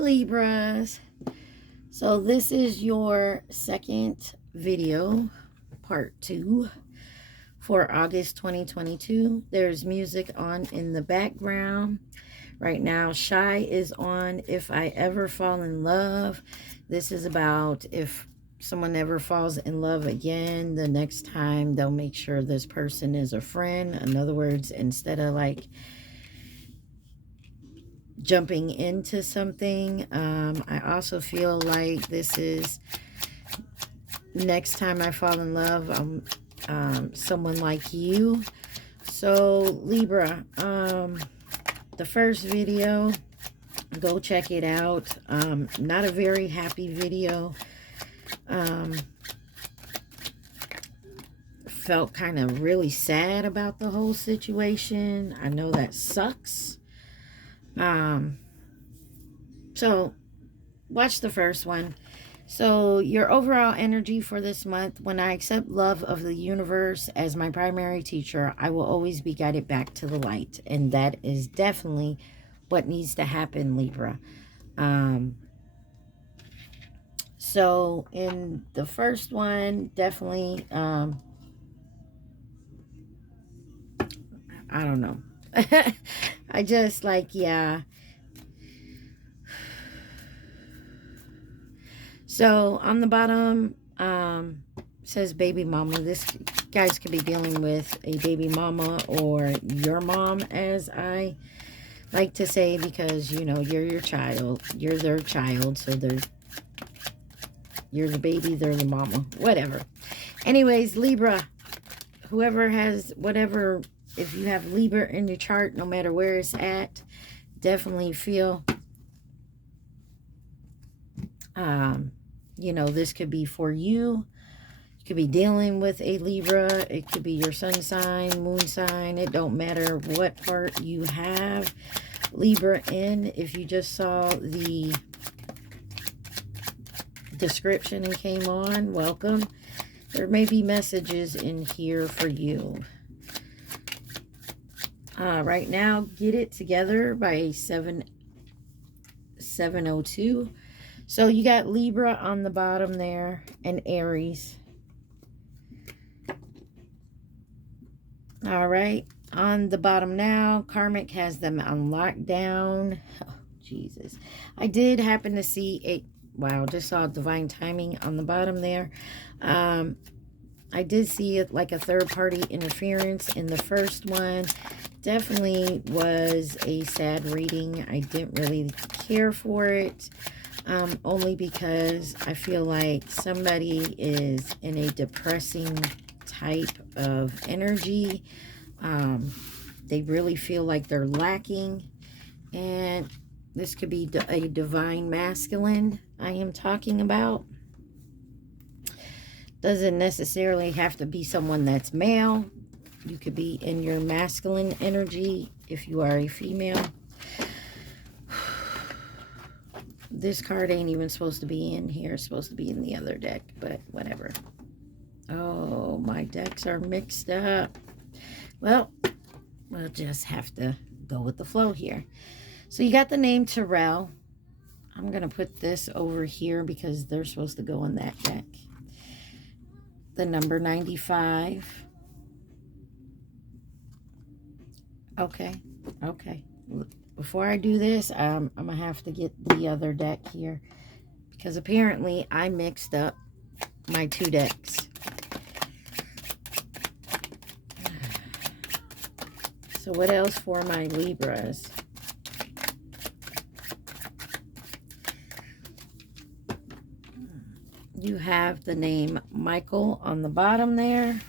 Libras. So this is your second video, part 2 for August 2022. There's music on in the background. Right now, Shy is on If I Ever Fall in Love. This is about if someone ever falls in love again, the next time they'll make sure this person is a friend. In other words, instead of like jumping into something, I also feel like this is next time I fall in love, someone like you. So Libra, the first video, go check it out. Not a very happy video. Felt kind of really sad about the whole situation. I know that sucks. So watch the first one. So your overall energy for this month: when I accept love of the universe as my primary teacher, I will always be guided back to the light. And that is definitely what needs to happen, Libra. So in the first one, definitely, I don't know. I just like, yeah. So on the bottom, says baby mama. This guys could be dealing with a baby mama or your mom, as I like to say, because, you know, you're your child. You're their child. So you're the baby, they're the mama. Whatever. Anyways, Libra, whoever has whatever, if you have Libra in your chart, no matter where it's at, definitely feel, you know, this could be for you. You could be dealing with a Libra. It could be your sun sign, moon sign. It don't matter what part you have Libra in. If you just saw the description and came on, welcome. There may be messages in here for you. Right now, Get It Together by 702. So you got Libra on the bottom there and Aries. All right. On the bottom now, Karmic has them on lockdown. Oh, Jesus. I did happen to see a, wow, just saw divine timing on the bottom there. I did see it like a third-party interference in the first one. Definitely was a sad reading. I didn't really care for it. Only because I feel like somebody is in a depressing type of energy. They really feel like they're lacking. And this could be a divine masculine I am talking about. Doesn't necessarily have to be someone that's male. You could be in your masculine energy if you are a female. This card ain't even supposed to be in here. It's supposed to be in the other deck, but whatever. Oh, my decks are mixed up. Well, we'll just have to go with the flow here. So you got the name Terrell. I'm going to put this over here because they're supposed to go in that deck. The number 95. Okay. Before I do this, I'm going to have to get the other deck here, because apparently I mixed up my two decks. So what else for my Libras? You have the name Michael on the bottom there.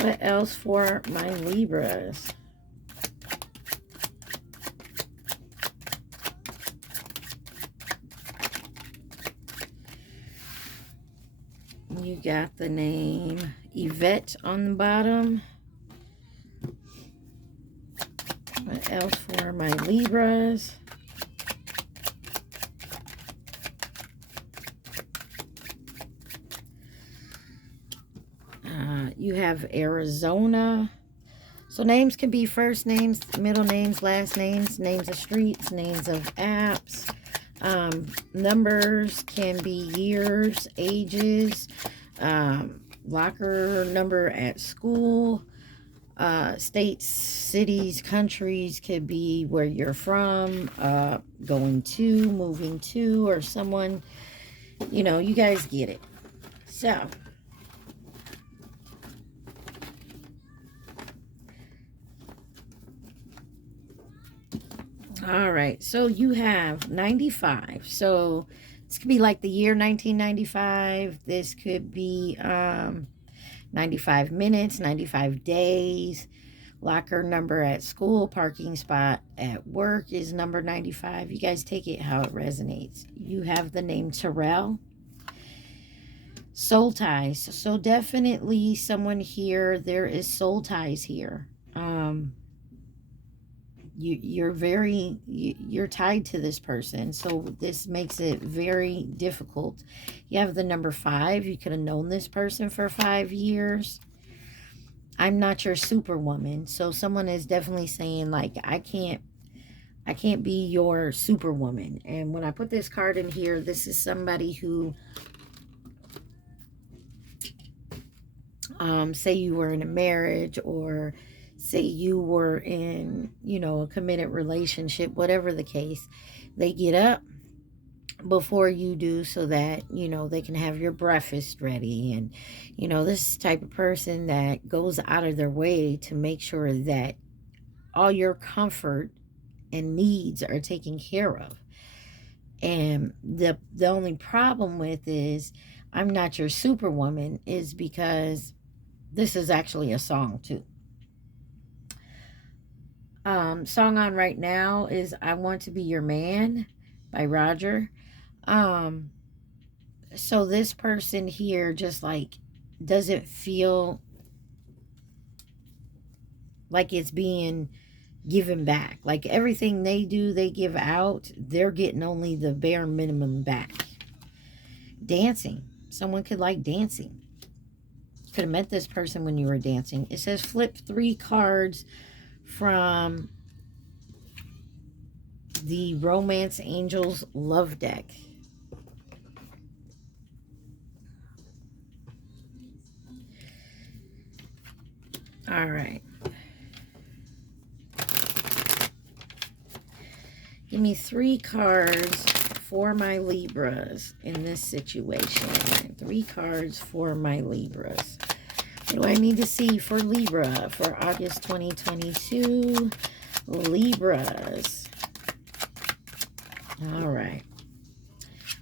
What else for my Libras? You got the name Yvette on the bottom. What else for my Libras? You have Arizona. So names can be first names, middle names, last names, names of streets, names of apps. Numbers can be years, ages, locker number at school. States, cities, countries could be where you're from, going to, moving to, or someone, you know, you guys get it. So, all right, so you have 95. So this could be like the year 1995. This could be 95 minutes, 95 days. Locker number at school, parking spot at work is number 95. You guys take it how it resonates. You have the name Terrell. Soul ties. So definitely someone here, there is soul ties here. You're tied to this person, so this makes it very difficult. You have the number 5. You could have known this person for 5 years. I'm not your superwoman. So someone is definitely saying, like, I can't be your superwoman. And when I put this card in here, this is somebody who, say you were in a marriage, or say you were in, you know, a committed relationship, whatever the case, they get up before you do so that, you know, they can have your breakfast ready. And, you know, this type of person that goes out of their way to make sure that all your comfort and needs are taken care of. And the only problem with is, I'm not your superwoman, is because this is actually a song too. Song on right now is I Want to Be Your Man by Roger. So this person here just like doesn't feel like it's being given back. Like everything they do, they give out, they're getting only the bare minimum back. Dancing. Someone could like dancing. You could have met this person when you were dancing. It says flip 3 cards from the Romance Angels Love deck. All right. Give me 3 cards for my Libras in this situation. 3 cards for my Libras. What do I need to see for Libra for August 2022? Libras. All right.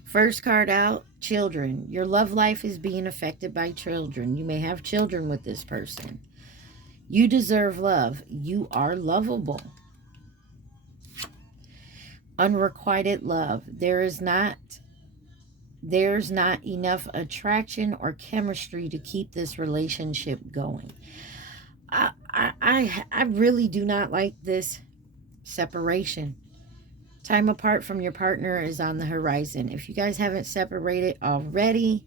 First card out, children. Your love life is being affected by children. You may have children with this person. You deserve love. You are lovable. Unrequited love. There's not enough attraction or chemistry to keep this relationship going. I really do not like this separation. Time apart from your partner is on the horizon. If you guys haven't separated already,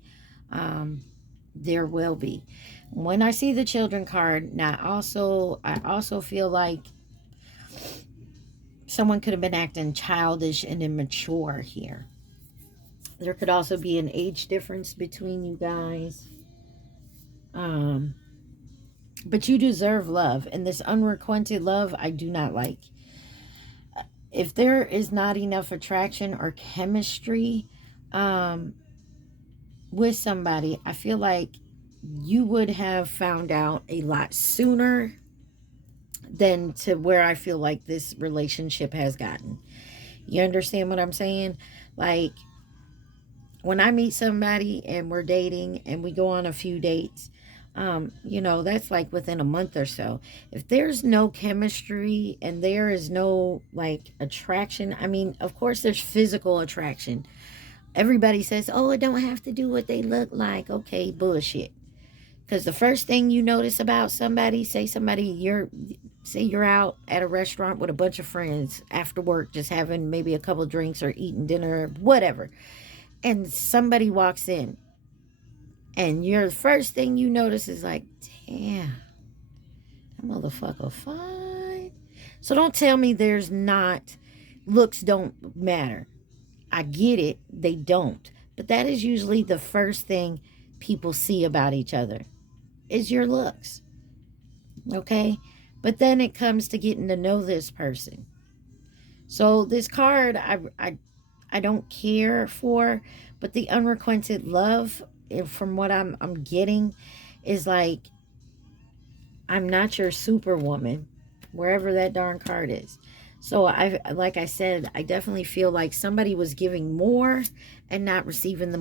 there will be. When I see the children card, now I also feel like someone could have been acting childish and immature here. There could also be an age difference between you guys. But you deserve love. And this unrequited love, I do not like. If there is not enough attraction or chemistry with somebody, I feel like you would have found out a lot sooner than to where I feel like this relationship has gotten. You understand what I'm saying? Like, when I meet somebody and we're dating and we go on a few dates, you know, that's like within a month or so. If there's no chemistry and there is no like attraction, I mean, of course there's physical attraction. Everybody says, oh, it don't have to do what they look like. Okay, bullshit. Because the first thing you notice about somebody, say you're out at a restaurant with a bunch of friends after work, just having maybe a couple drinks or eating dinner, whatever. And somebody walks in And your first thing you notice is like, damn, that motherfucker fine. So don't tell me there's not, looks don't matter. I get it, they don't. But that is usually the first thing people see about each other is your looks. Okay? But then it comes to getting to know this person. So this card I don't care for, but the unrequited love, from what I'm getting, is like, I'm not your superwoman, wherever that darn card is. So like I said, I definitely feel like somebody was giving more and not receiving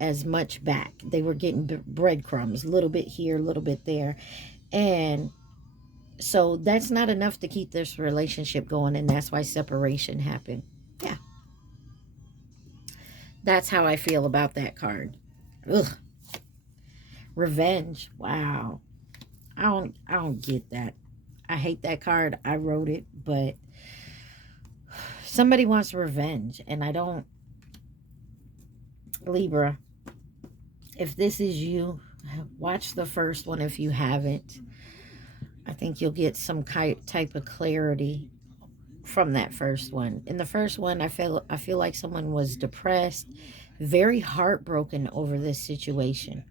as much back. They were getting breadcrumbs, a little bit here, a little bit there. And so that's not enough to keep this relationship going, and that's why separation happened. Yeah. That's how I feel about that card. Ugh. Revenge. Wow. I don't get that. I hate that card. I wrote it, but somebody wants revenge, and I don't. Libra, if this is you, watch the first one if you haven't. I think you'll get some type of clarity from that first one. In the first one, I feel like someone was depressed, very heartbroken over this situation,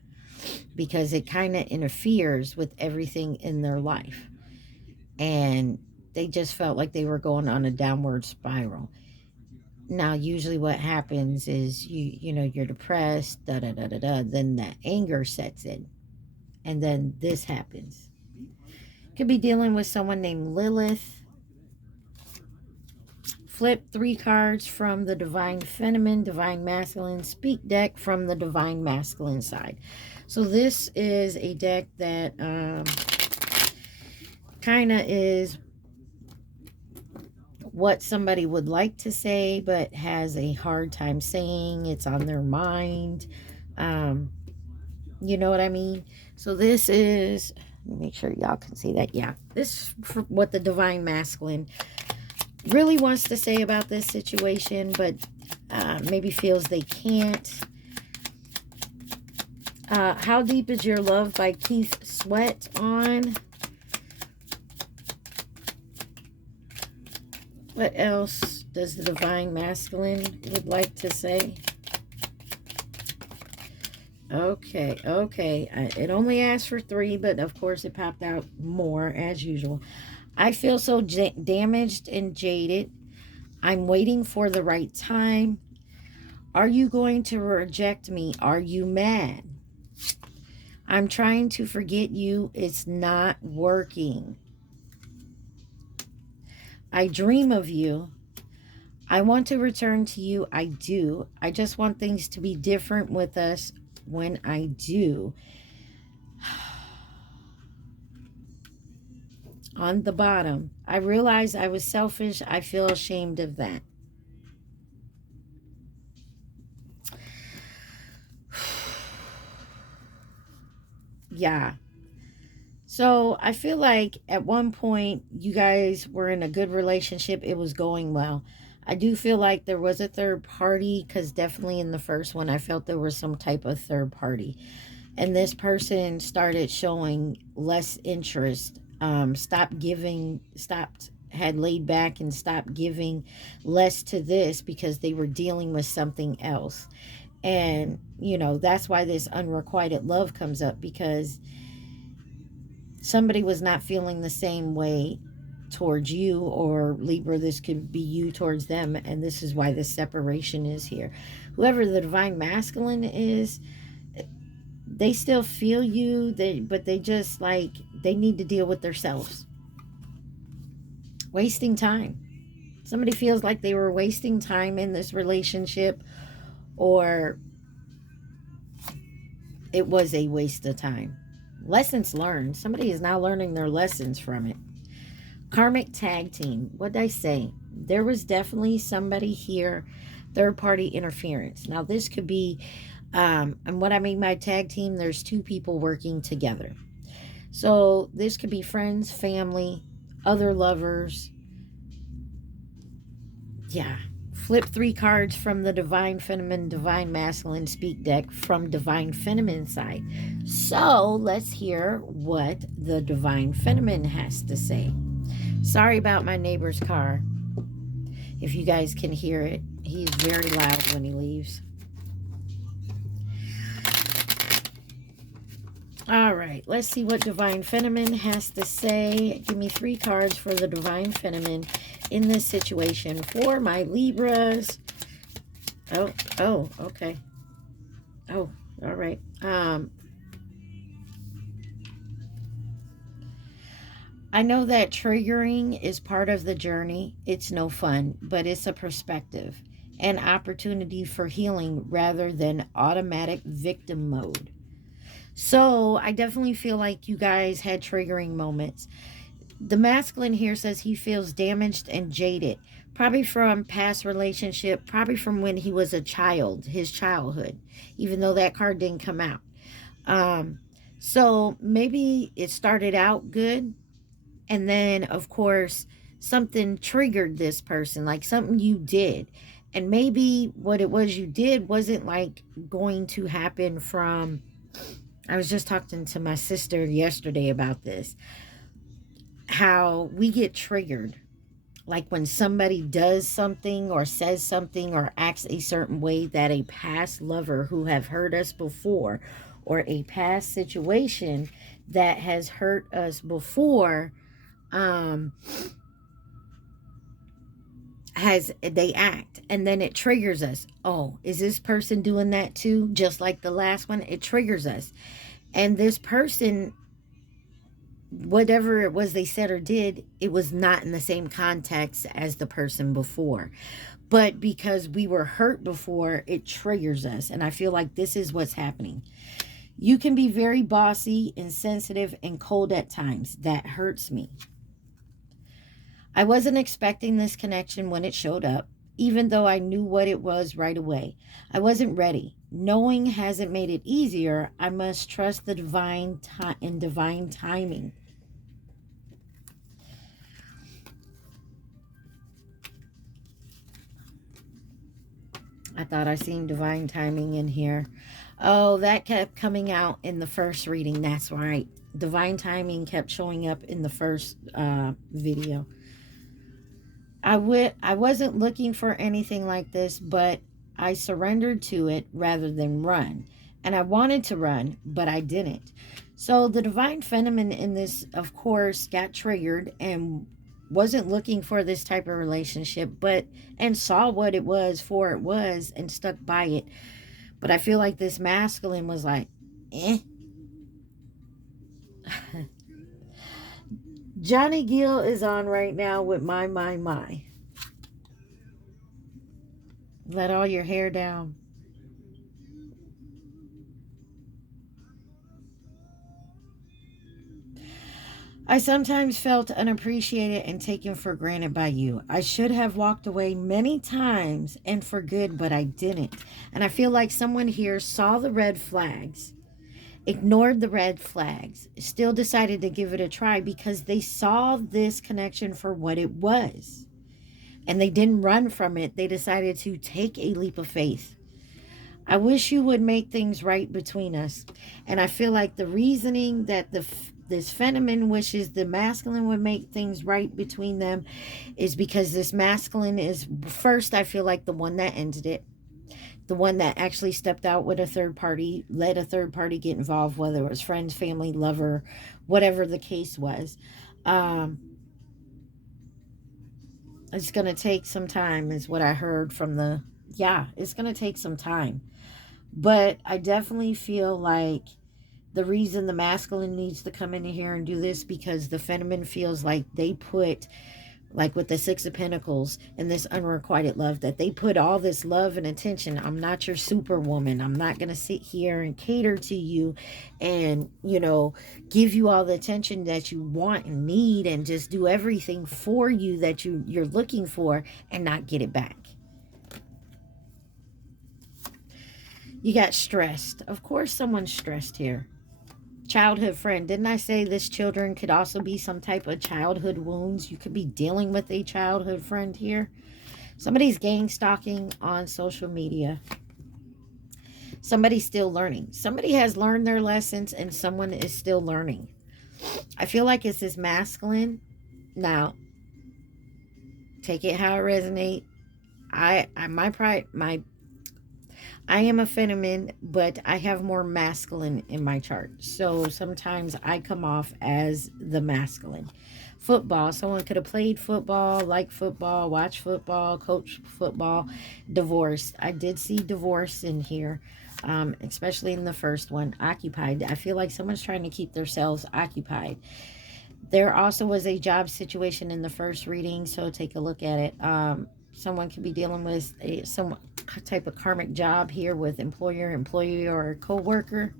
because it kind of interferes with everything in their life. And they just felt like they were going on a downward spiral. Now, usually what happens is you're depressed, da da da da da, then that anger sets in. And then this happens. Could be dealing with someone named Lilith. Flip 3 cards from the Divine Feminine, Divine Masculine, Speak deck from the Divine Masculine side. So this is a deck that kind of is what somebody would like to say, but has a hard time saying. It's on their mind. You know what I mean? So this is, let me make sure y'all can see that. Yeah, this is what the Divine Masculine really wants to say about this situation, but maybe feels they can't. How Deep Is Your Love by Keith Sweat on. What else does the Divine Masculine would like to say? Okay. It only asked for 3, but of course it popped out more as usual. I feel so damaged and jaded. I'm waiting for the right time. Are you going to reject me? Are you mad? I'm trying to forget you. It's not working. I dream of you. I want to return to you. I do. I just want things to be different with us when I do. On the bottom, I realize I was selfish. I feel ashamed of that. Yeah. So I feel like at one point you guys were in a good relationship. It was going well. I do feel like there was a third party, because definitely in the first one I felt there was some type of third party. And this person started showing less interest, had laid back and stopped giving less to this because they were dealing with something else. And, that's why this unrequited love comes up, because somebody was not feeling the same way towards you, or Libra, this could be you towards them, and this is why the separation is here. Whoever the Divine Masculine is, they still feel you, but they just they need to deal with themselves. Wasting time. Somebody feels like they were wasting time in this relationship, or it was a waste of time. Lessons learned. Somebody is now learning their lessons from it. Karmic tag team. What did I say? There was definitely somebody here, third party interference. Now this could be, and what I mean by tag team, there's 2 people working together. So this could be friends, family, other lovers. Yeah, flip 3 cards from the Divine Feminine, Divine Masculine Speak deck from Divine Feminine side. So let's hear what the Divine Feminine has to say. Sorry about my neighbor's car. If you guys can hear it, he's very loud when he leaves. All right, let's see what Divine Feminine has to say. Give me 3 cards for the Divine Feminine in this situation for my Libras. Oh, okay. Oh, all right. I know that triggering is part of the journey. It's no fun, but it's a perspective, an opportunity for healing rather than automatic victim mode. So I definitely feel like you guys had triggering moments. The masculine here says he feels damaged and jaded, probably from past relationship, probably from when he was a child, his childhood, even though that card didn't come out. So maybe it started out good, and then of course something triggered this person, like something you did, and maybe what it was you did wasn't like going to happen from, I was just talking to my sister yesterday about this, how we get triggered. Like when somebody does something or says something or acts a certain way that a past lover who have hurt us before, or a past situation that has hurt us before, they act, and then it triggers us. Oh, is this person doing that too? Just like the last one, it triggers us. And this person, whatever it was they said or did, it was not in the same context as the person before. But because we were hurt before, it triggers us. And I feel like this is what's happening. You can be very bossy, insensitive, and cold at times. That hurts me. I wasn't expecting this connection when it showed up, even though I knew what it was right away. I wasn't ready. Knowing hasn't made it easier. I must trust the divine timing. I thought I seen divine timing in here. Oh, that kept coming out in the first reading. That's right. Divine timing kept showing up in the first video. I wasn't looking for anything like this, but I surrendered to it rather than run. And I wanted to run, but I didn't. So the divine feminine in this, of course, got triggered and wasn't looking for this type of relationship, and saw what it was for it was and stuck by it. But I feel like this masculine was like, eh. Johnny Gill is on right now with My. Let all your hair down. I sometimes felt unappreciated and taken for granted by you. I should have walked away many times and for good, but I didn't. And I feel like someone here saw the red flags, ignored the red flags, still decided to give it a try because they saw this connection for what it was. And they didn't run from it. They decided to take a leap of faith. I wish you would make things right between us. And I feel like the reasoning that this feminine wishes the masculine would make things right between them is because this masculine is, first, I feel like the one that ended it. The one that actually stepped out with a third party, let a third party get involved, whether it was friends, family, lover, whatever the case was. It's going to take some time is what I heard from it's going to take some time. But I definitely feel like the reason the masculine needs to come in here and do this because the feminine feels like they put, like with the Six of Pentacles and this unrequited love, that they put all this love and attention. I'm not your superwoman. I'm not going to sit here and cater to you and, give you all the attention that you want and need and just do everything for you that you're looking for and not get it back. You got stressed. Of course someone's stressed here. Childhood friend. Didn't I say this children could also be some type of childhood wounds? You could be dealing with a childhood friend here. Somebody's gang stalking on social media. Somebody's still learning. Somebody has learned their lessons and someone is still learning. I feel like it's this masculine. Now, take it how it resonates. My pride, I am a feminine, but I have more masculine in my chart. So sometimes I come off as the masculine. Football, someone could have played football, like football, watch football, coach football. Divorce, I did see divorce in here, especially in the first one. Occupied, I feel like someone's trying to keep themselves occupied. There also was a job situation in the first reading, so take a look at it. Someone could be dealing with some type of karmic job here with employer, employee, or co-worker.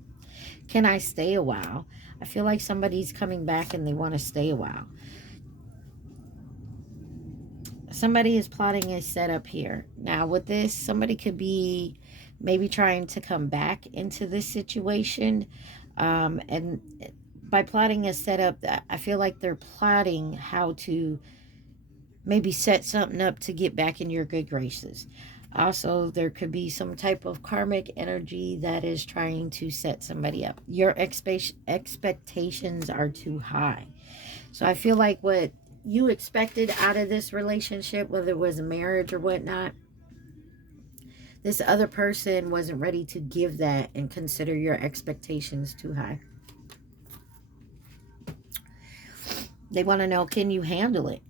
Can I stay a while? I feel like somebody's coming back and they want to stay a while. Somebody is plotting a setup here. Now with this, somebody could be maybe trying to come back into this situation. And by plotting a setup, I feel like they're plotting how to maybe set something up to get back in your good graces. Also, there could be some type of karmic energy that is trying to set somebody up. Your expectations are too high. So I feel like what you expected out of this relationship, whether it was a marriage or whatnot, this other person wasn't ready to give that and consider your expectations too high. They want to know, can you handle it?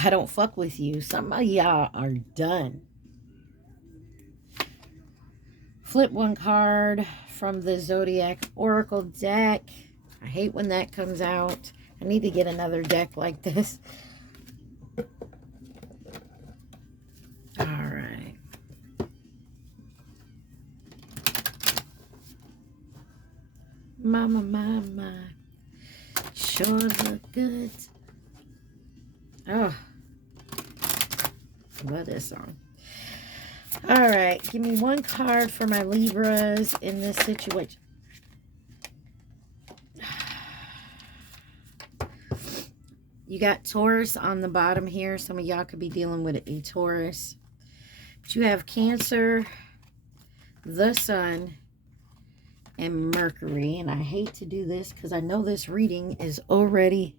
I don't fuck with you. Some of y'all are done. Flip one card from the Zodiac Oracle deck. I hate when that comes out. I need to get another deck like this. All right. Mama. Sure look good. Oh. Love this song. All right. Give me one card for my Libras in this situation. You got Taurus on the bottom here. Some of y'all could be dealing with a Taurus. But you have Cancer, the Sun, and Mercury. And I hate to do this because I know this reading is already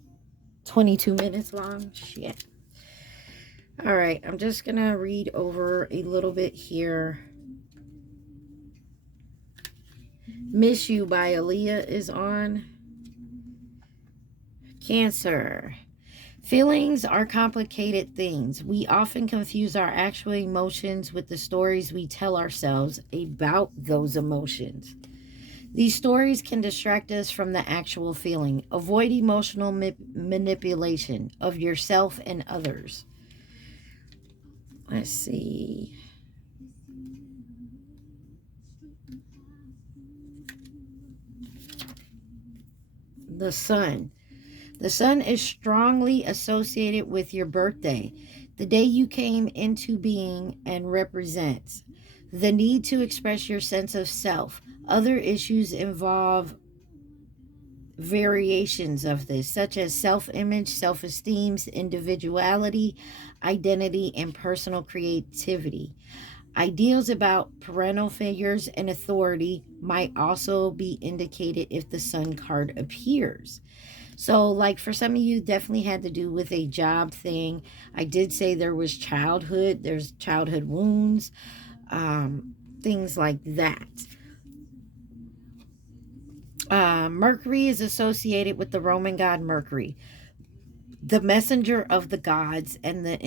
22 minutes long. Shit. All right. I'm just going to read over a little bit here. Miss You by Aaliyah is on. Cancer. Feelings are complicated things. We often confuse our actual emotions with the stories we tell ourselves about those emotions. These stories can distract us from the actual feeling. Avoid emotional manipulation of yourself and others. Let's see. The Sun. The Sun is strongly associated with your birthday, the day you came into being, and represents the need to express your sense of self. Other issues involve variations of this, such as self-image, self-esteem, individuality, identity, and personal creativity. Ideals about parental figures and authority might also be indicated if the Sun card appears. So, like, for some of you, definitely had to do with a job thing. I did say there was childhood. There's childhood wounds, things like that. Mercury is associated with the Roman god Mercury, the messenger of the gods and the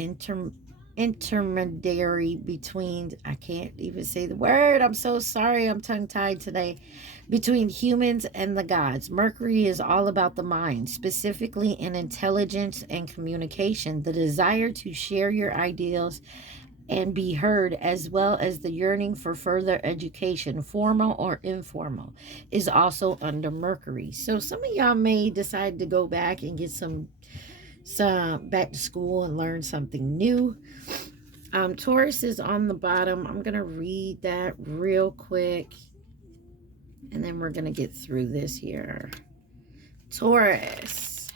intermediary between, I can't even say the word, I'm so sorry, I'm tongue-tied today, between humans and the gods. Mercury is all about the mind, specifically in intelligence and communication, the desire to share your ideals and be heard, as well as the yearning for further education, formal or informal, is also under Mercury. So some of y'all may decide to go back and get some back to school and learn something new. Taurus is on the bottom. I'm going to read that real quick, and then we're going to get through this here. Taurus.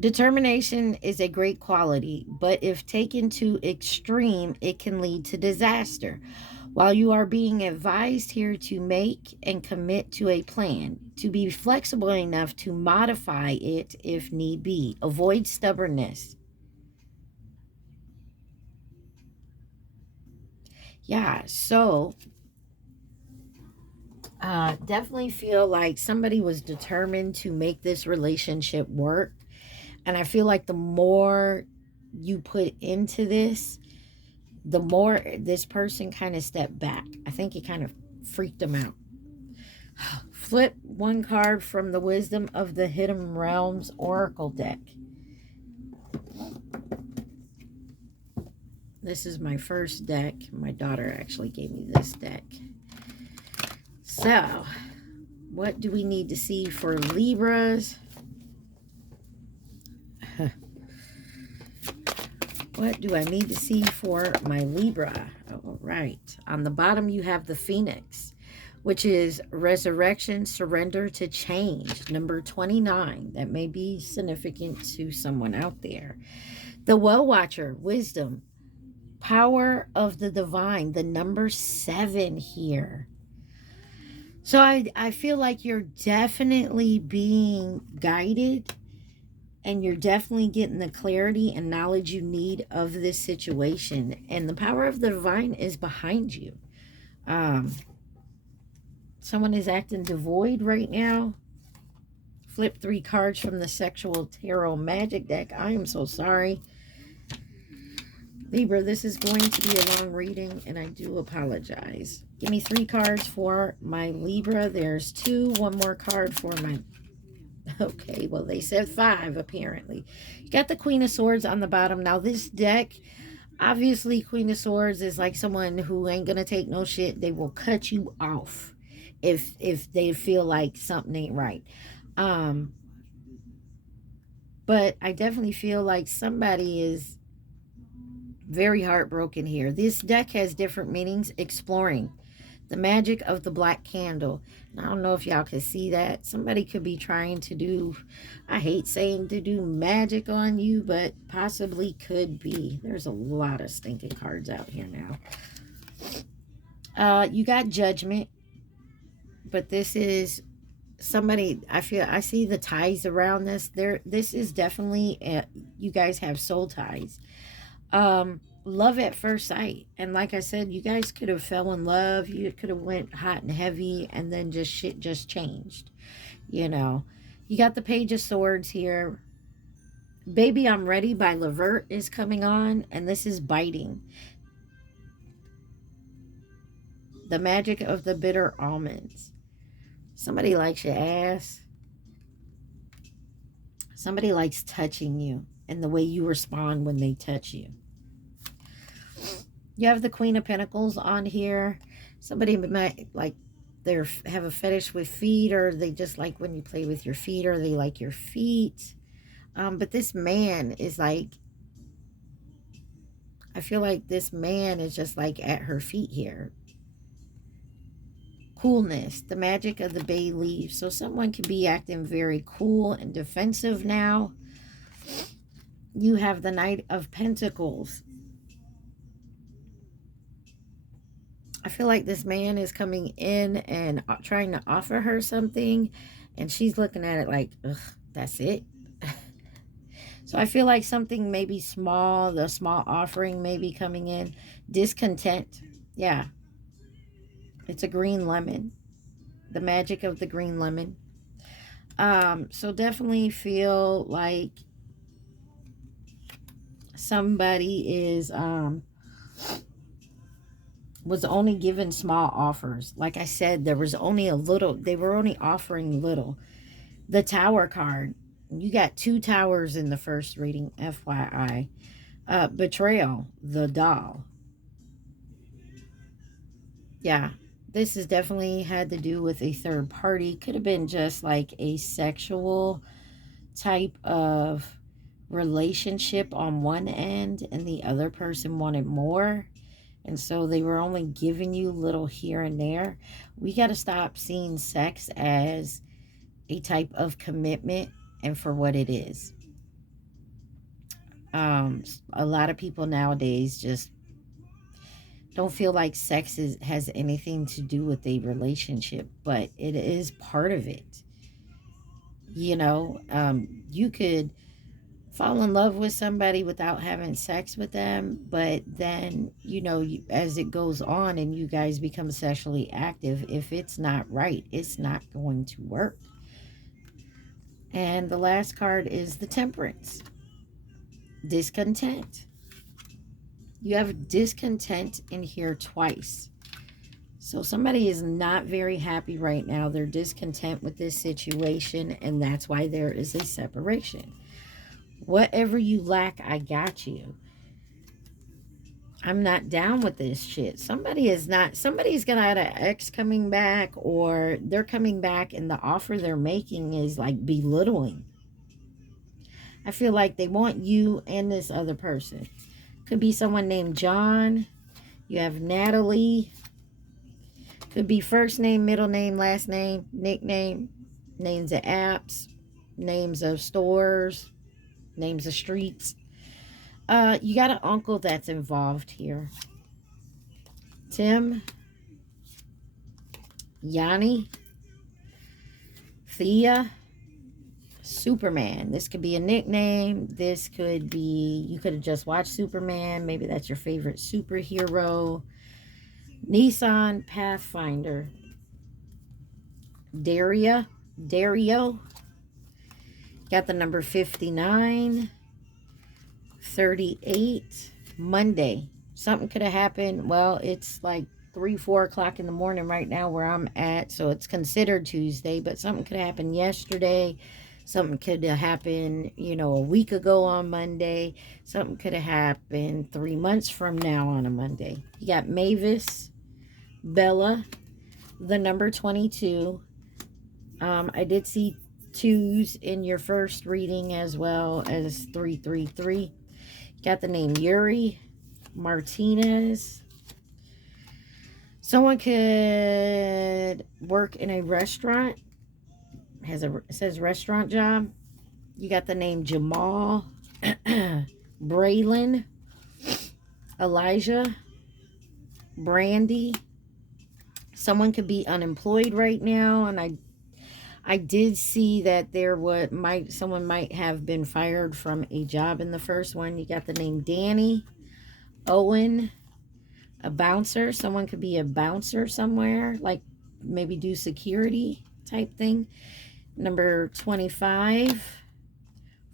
Determination is a great quality, but if taken to extreme, it can lead to disaster. While you are being advised here to make and commit to a plan, to be flexible enough to modify it if need be. Avoid stubbornness. Yeah, so definitely feel like somebody was determined to make this relationship work. And I feel like the more you put into this, the more this person kind of stepped back. I think it kind of freaked them out. Flip one card from the Wisdom of the Hidden Realms Oracle deck. This is my first deck. My daughter actually gave me this deck. So, what do we need to see for Libras? What do I need to see for my Libra? All right. On the bottom, you have the Phoenix, which is resurrection, surrender to change. Number 29. That may be significant to someone out there. The Well Watcher, wisdom, power of the divine. The number 7 here. So I feel like you're definitely being guided, and you're definitely getting the clarity and knowledge you need of this situation. And the power of the divine is behind you. Someone is acting devoid right now. Flip 3 cards from the Sexual Tarot Magic deck. I am so sorry. Libra, this is going to be a long reading, and I do apologize. Give me 3 cards for my Libra. There's 2. One more card for my... Okay, well, they said 5, apparently. You got the Queen of Swords on the bottom. Now, this deck, obviously, Queen of Swords is like someone who ain't going to take no shit. They will cut you off if they feel like something ain't right. But I definitely feel like somebody is very heartbroken here. This deck has different meanings. Exploring. The magic of the black candle. I don't know if y'all can see that. Somebody could be trying to do, I hate saying to do magic on you, but possibly could be. There's a lot of stinking cards out here now. You got judgment, but this is somebody, I see the ties around this. This is definitely, you guys have soul ties. Love at first sight. And like I said, you guys could have fell in love. You could have went hot and heavy, and then just shit just changed. You know. You got the Page of Swords here. Baby I'm Ready by Levert is coming on, and this is biting. The magic of the bitter almonds. Somebody likes your ass. Somebody likes touching you and the way you respond when they touch you. You have the Queen of Pentacles on here. Somebody might like have a fetish with feet, or they just like when you play with your feet, or they like your feet. But this man is like, I feel like this man is just like at her feet here. Coolness, the magic of the bay leaf. So someone could be acting very cool and defensive now. You have the Knight of Pentacles. I feel like this man is coming in and trying to offer her something, and she's looking at it like, ugh, that's it. So I feel like something maybe small, the small offering may be coming in. Discontent. Yeah. It's a green lemon. The magic of the green lemon. So definitely feel like somebody is was only given small offers. Like I said, there was only a little. They were only offering little. The Tower card. You got 2 towers in the first reading, FYI. Betrayal, the doll. Yeah, this has definitely had to do with a third party. Could have been just like a sexual type of relationship on one end, and the other person wanted more. And so they were only giving you little here and there. We got to stop seeing sex as a type of commitment and for what it is. A lot of people nowadays just don't feel like has anything to do with a relationship, but it is part of it. You could fall in love with somebody without having sex with them, but then, as it goes on and you guys become sexually active, if it's not right, it's not going to work. And the last card is the Temperance. Discontent. You have discontent in here twice. So somebody is not very happy right now. They're discontent with this situation, and that's why there is a separation. Whatever you lack, I got you. I'm not down with this shit. Somebody's gonna have an ex coming back, or they're coming back and the offer they're making is like belittling. I feel like they want you and this other person. Could be someone named John. You have Natalie. Could be first name, middle name, last name, nickname, names of apps, names of stores, names of streets. You got an uncle that's involved here. Tim, Yanni, Thea, Superman. This could be a nickname. This could be, you could have just watched Superman. Maybe that's your favorite superhero. Nissan Pathfinder. Dario. Got the number 59. 38. Monday. Something could have happened. Well, it's like 3-4 o'clock in the morning right now where I'm at, so it's considered Tuesday, but something could have happened yesterday. Something could have happened, a week ago on Monday. Something could have happened 3 months from now on a Monday. You got Mavis, Bella, the number 22. I did see 2s in your first reading as well as 333. Got the name Yuri Martinez. Someone could work in a restaurant. It says restaurant job. You got the name Jamal, Braylon, Elijah, Brandy. Someone could be unemployed right now, and I did see that someone might have been fired from a job in the first one. You got the name Danny, Owen, a bouncer. Someone could be a bouncer somewhere, like maybe do security type thing. Number 25,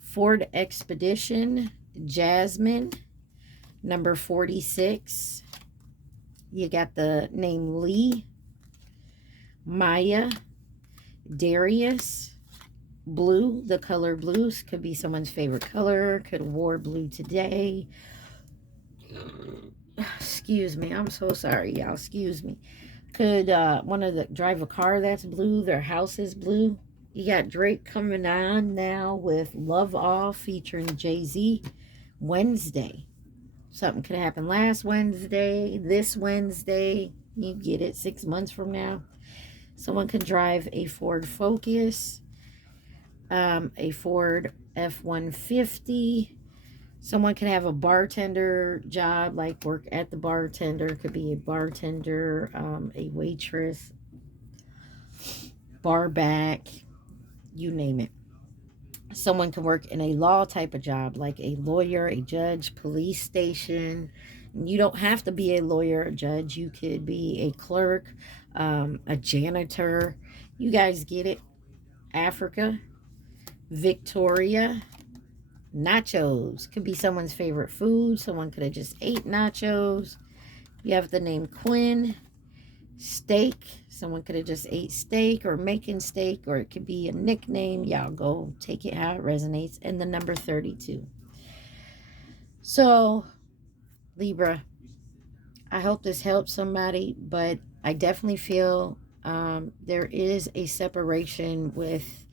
Ford Expedition, Jasmine. Number 46, you got the name Lee, Maya, Darius, blue. The color blue could be someone's favorite color. Could have wore blue today. Excuse me. I'm so sorry, y'all. Excuse me. Could drive a car that's blue. Their house is blue. You got Drake coming on now with Love Off featuring Jay-Z. Wednesday. Something could happen last Wednesday, this Wednesday. You get it 6 months from now. Someone could drive a Ford Focus, a Ford F-150. Someone can have a bartender job, like work at the bartender. Could be a bartender, a waitress, bar back, you name it. Someone can work in a law type of job, like a lawyer, a judge, police station. You don't have to be a lawyer or judge. You could be a clerk, a janitor. You guys get it. Africa, Victoria, nachos. Could be someone's favorite food. Someone could have just ate nachos. You have the name Quinn. Steak. Someone could have just ate steak or making steak, or it could be a nickname. Y'all go take it how it resonates. And the number 32. So, Libra, I hope this helps somebody, but I definitely feel there is a separation with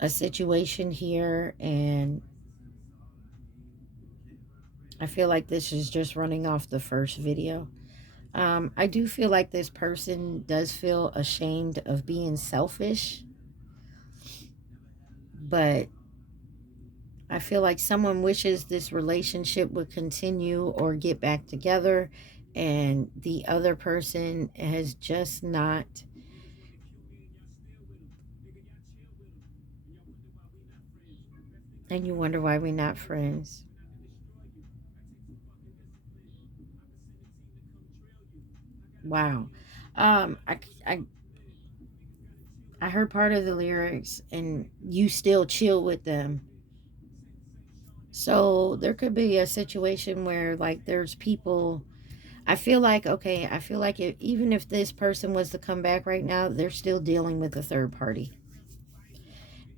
a situation here, and I feel like this is just running off the first video. I do feel like this person does feel ashamed of being selfish, but I feel like someone wishes this relationship would continue or get back together, and the other person has just not. And you wonder why we're not friends. Wow. I, I, I heard part of the lyrics, and you still chill with them. So there could be a situation where, like, there's people. I feel like, okay, I feel like even if this person was to come back right now, they're still dealing with a third party.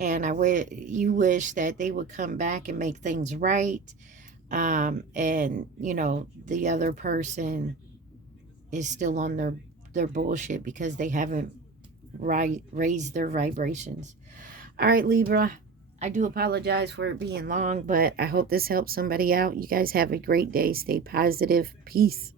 And you wish that they would come back and make things right. And the other person is still on their bullshit because they haven't raised their vibrations. All right, Libra. I do apologize for it being long, but I hope this helps somebody out. You guys have a great day. Stay positive. Peace.